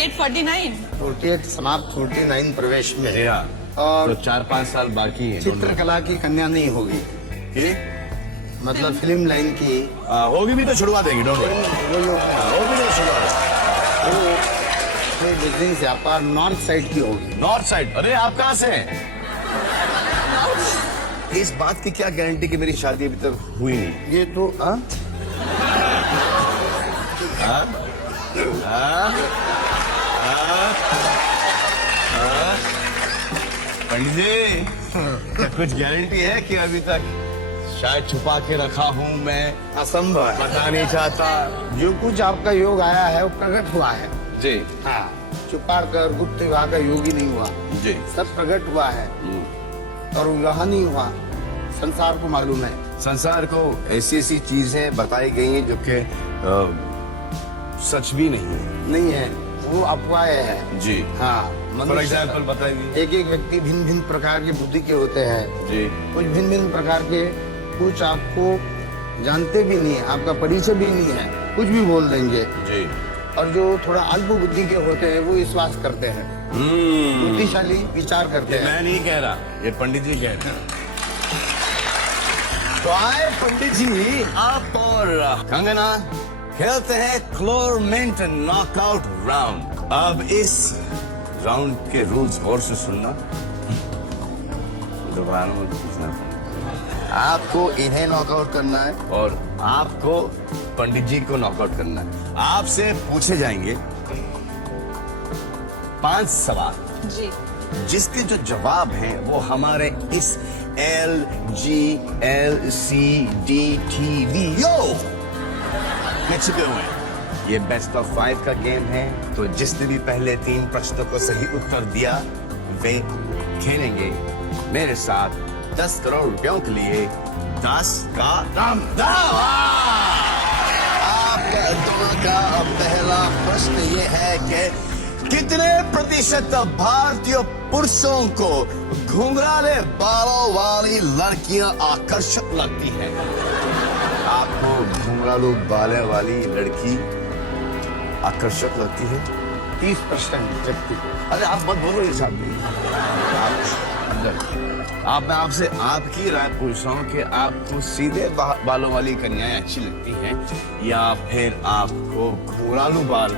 48, 49। 48 समाप्त, 49 प्रवेश में है। और तो 4-5 साल बाकी है। चित्रकला की कन्या नहीं होगी, मतलब फिल्म लाइन की होगी भी तो छुड़वा देंगे। डोंट वरी, होगी तो छुड़वा कोई बिजनेस व्यापार नॉर्थ साइड की होगी। North side? अरे आप कहाँ से हैं? इस बात की क्या गारंटी कि मेरी शादी अभी तक हुई नहीं? ये तो पंडित जी, कुछ गारंटी है कि अभी तक शायद छुपा के रखा हूँ मैं? असंभव है, बता नहीं चाहता। जो कुछ आपका योग आया है वो प्रकट हुआ है। जी हाँ, छुपा कर गुप्त विवाह का योग ही नहीं हुआ, जी, सब प्रकट हुआ है और विवाह नहीं हुआ। संसार को मालूम है, संसार को ऐसी ऐसी चीजें बताई गई हैं जो कि सच भी नहीं है, वो अफवाहें है। जी। हाँ, फॉर एग्जाम्पल बताइए। एक एक व्यक्ति भिन्न भिन्न प्रकार की बुद्धि के होते हैं जी। कुछ भिन्न भिन्न प्रकार के, कुछ आपको जानते भी नहीं है, आपका परिचय भी नहीं है, कुछ भी बोल देंगे जी। और जो थोड़ा अल्प बुद्धि के होते हैं वो विश्वास करते हैं, बुद्धिशाली विचार करते हैं। मैं नहीं कह रहा, ये पंडित जी कह रहे हैं। तो आए पंडित जी, आप और कंगना खेलते हैं क्लोरमेंट नॉकआउट राउंड। अब इस राउंड के रूल्स और से सुनना, दोबारा मत पूछना। आपको इन्हें नॉकआउट करना है और आपको पंडित जी को नॉकआउट करना है। आपसे पूछे जाएंगे 5 सवाल जी। जिसके जो जवाब हैं वो हमारे इस LGLCDTVO में छिपे हुए हैं। ये बेस्ट ऑफ 5 का गेम है, तो जिसने भी पहले 3 प्रश्नों को सही उत्तर दिया वे खेलेंगे मेरे साथ 10 करोड़ रुपयों के लिए 10 का दम। आपका दोनों का पहला प्रश्न ये है कि कितने प्रतिशत भारतीय पुरुषों को घुंघराले बालों वाली लड़कियां आकर्षक लगती हैं? आपको घुंघरालू बालों वाली लड़की आकर्षक लगती है? 30% व्यक्ति। अरे आप मत बोलो ये साहब, आप मैं आपसे आपकी राय पूछ रहा हूँ कि आपको सीधे बालों वाली कन्याएं अच्छी लगती हैं या फिर आपको घुंघरालू बाल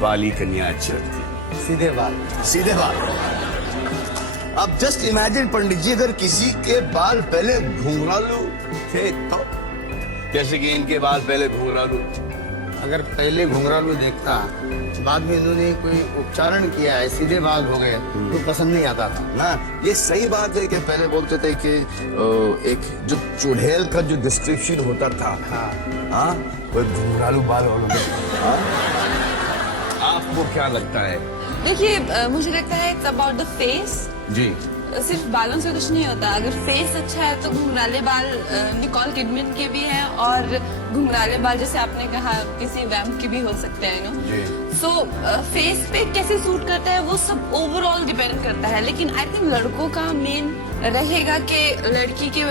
वाली कन्या अच्छी लगती है? सीधे बाल। सीधे बाल। अब जस्ट इमेजिन पंडित जी, अगर किसी के बाल पहले घुंघरालू थे तो, जैसे कि इनके बाल पहले घुंघरालू, अगर पहले घुंघरालू देखता, बाद में इन्होंने कोई उपचारण किया है, सीधे बाल हो गए, तो पसंद नहीं आता था ना। ये सही बात है कि पहले बोलते थे कि एक जो चुड़ैल का जो डिस्क्रिप्शन होता था, हाँ, वो घुंघरालू बाल वालों का। आपको क्या लगता है? देखिए, मुझे लगता है इट्स अबाउट द फेस। जी। सिर्फ बालों से कुछ नहीं होता, अगर फेस अच्छा है तो घुंघराले बाल निकोल किडमैन के भी हैं और घुंघराले बाल जैसे आपने कहा किसी वैम्प के भी हो सकते हैं, नो। सो फेस पे कैसे सूट करता है वो सब ओवरऑल डिपेंड करता है, लेकिन आई थिंक लड़कों का मेन रहेगा कि लड़की के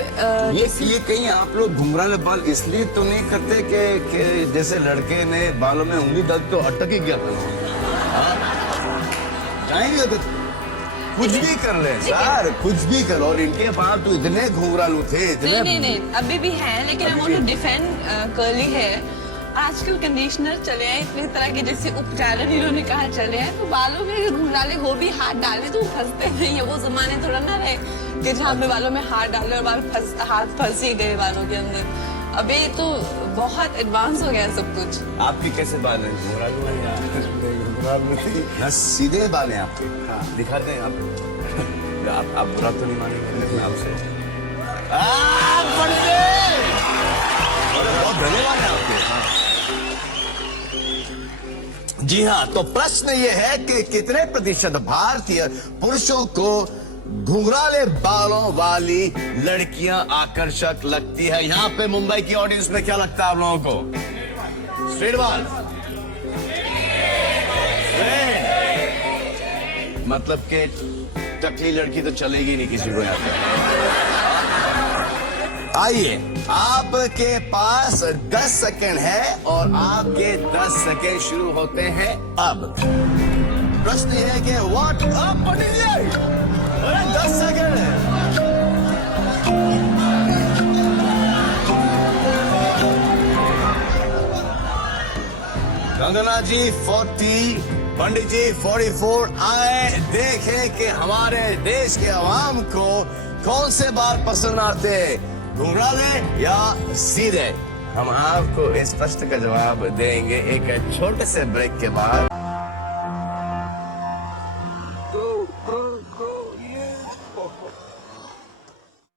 ये कहीं आप लोग घुंघराले बाल इसलिए तो नहीं करते कि जैसे लड़के ने बालों में उंगली डाल तो अटक ही गया था? जाएंगे तो कुछ भी कर ले सर, कुछ भी कर। और इनके बाल तो इतने घुंघरालू थे, इतने नहीं, अभी भी है, लेकिन I want to defend curly hair. आजकल कंडीशनर चले हैं, इतने तरह के जैसे उपचारण इन्होंने कहा चले हैं, तो बालों में घुंघराले हो भी हाथ डाले तो फंसते नहीं है। वो जमाने थोड़ा ना रहे कि जहाँ पे बालों में हाथ डाले और हाथ फंस ही गए बालों के अंदर। अभी तो बहुत एडवांस हो गया सब कुछ। आपके कैसे बाल हैं? घुंघरालू हैं या सीधे बाल हैं आपके? दिखाते हैं आप बुरा तो नहीं मानेंगे आपसे? बहुत धन्यवाद है आपके। जी हाँ, तो प्रश्न ये है कि कितने प्रतिशत भारतीय पुरुषों को घुंघराले बालों वाली लड़कियां आकर्षक लगती है? यहाँ पे मुंबई की ऑडियंस में क्या लगता है आप लोगों को? स्ट्रेट बाल, मतलब के टकली लड़की तो चलेगी नहीं किसी को यहाँ पे। आइए, आपके पास 10 सेकंड है और आपके 10 सेकंड शुरू होते हैं अब। प्रश्न ये है कि व्हाट अप पंडित जी, अरे 10 सेकंड है। कंगना जी 40, पंडित जी 44। आए देखें कि हमारे देश के अवाम को कौन से बाल पसंद आते हैं, घुंघराले या सीधे। हम आपको इस प्रश्न का जवाब देंगे एक छोटे से ब्रेक के बाद।